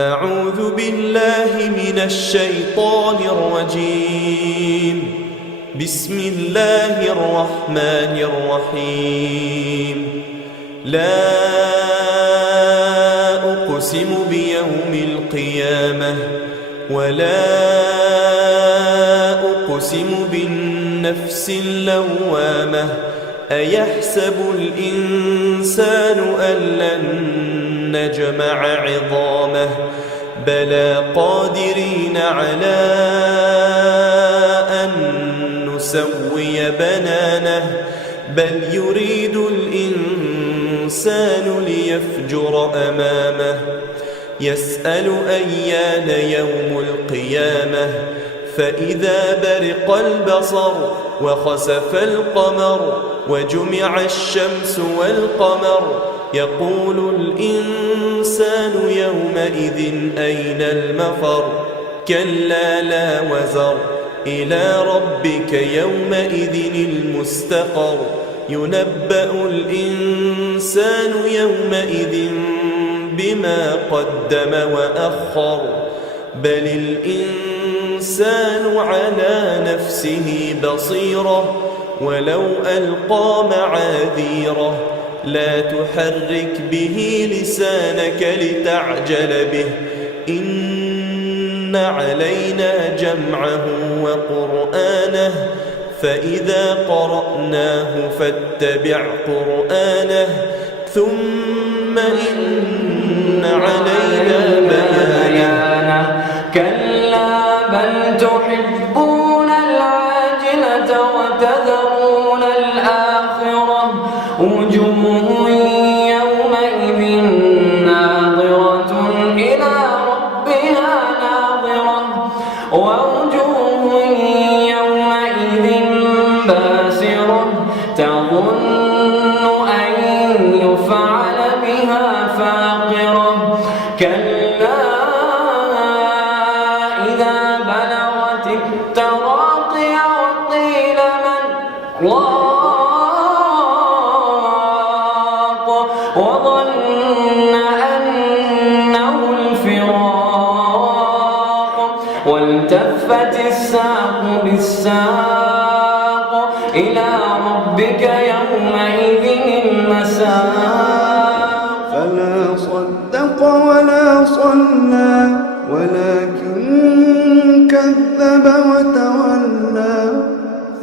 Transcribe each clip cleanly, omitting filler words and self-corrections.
أعوذ بالله من الشيطان الرجيم. بسم الله الرحمن الرحيم. لا أقسم بيوم القيامة ولا أقسم بالنفس اللوامة. أيحسب الإنسان أن لن نجمع عظامه بلى قادرين على أن نسوي بنانه بل يريد الإنسان ليفجر أمامه يسأل أيان يوم القيامة فإذا برق البصر وخسف القمر وجمع الشمس والقمر يقول الإنسان يومئذ أين المفر كلا لا وزر إلى ربك يومئذ المستقر ينبأ الإنسان يومئذ بما قدم وأخر بل الإنسان على نفسه بصيرة ولو ألقى معاذيره لا تحرك به لسانك لتعجل به إن علينا جمعه وقرآنه فإذا قرأناه فاتبع قرآنه ثم إن علينا بيانه كلا بل تحبون العاجلة وتذرون الآخرة وجوه يومئذ ناظرة إلى ربها ناظرة ووجوه يومئذ باسرة تظن أن يفعل بها فاقرة كلا إذا بلغت التراقي وقيل من راق وظن أنه الفراق والتفت الساق بالساق إلى ربك يومئذ المساق فلا صدق ولا صلى ولكن كذب وتولى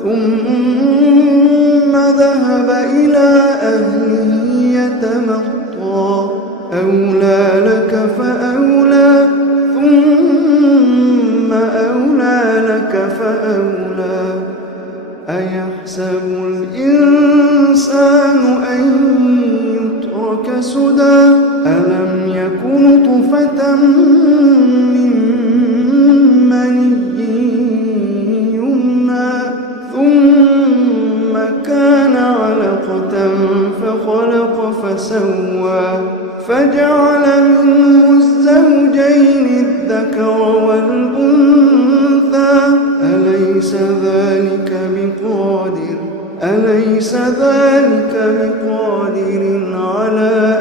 ثم ذهب إلى أهله يتمطى أولى لك فأولى ثم أولى لك فأولى أيحسب الإنسان أن يترك سدى ألم يكن طفة من مني يمنى ثم كان علقة فخلق فسوى فجعل منه الزوجين الذكر والأنثى أليس ذلك بقادر على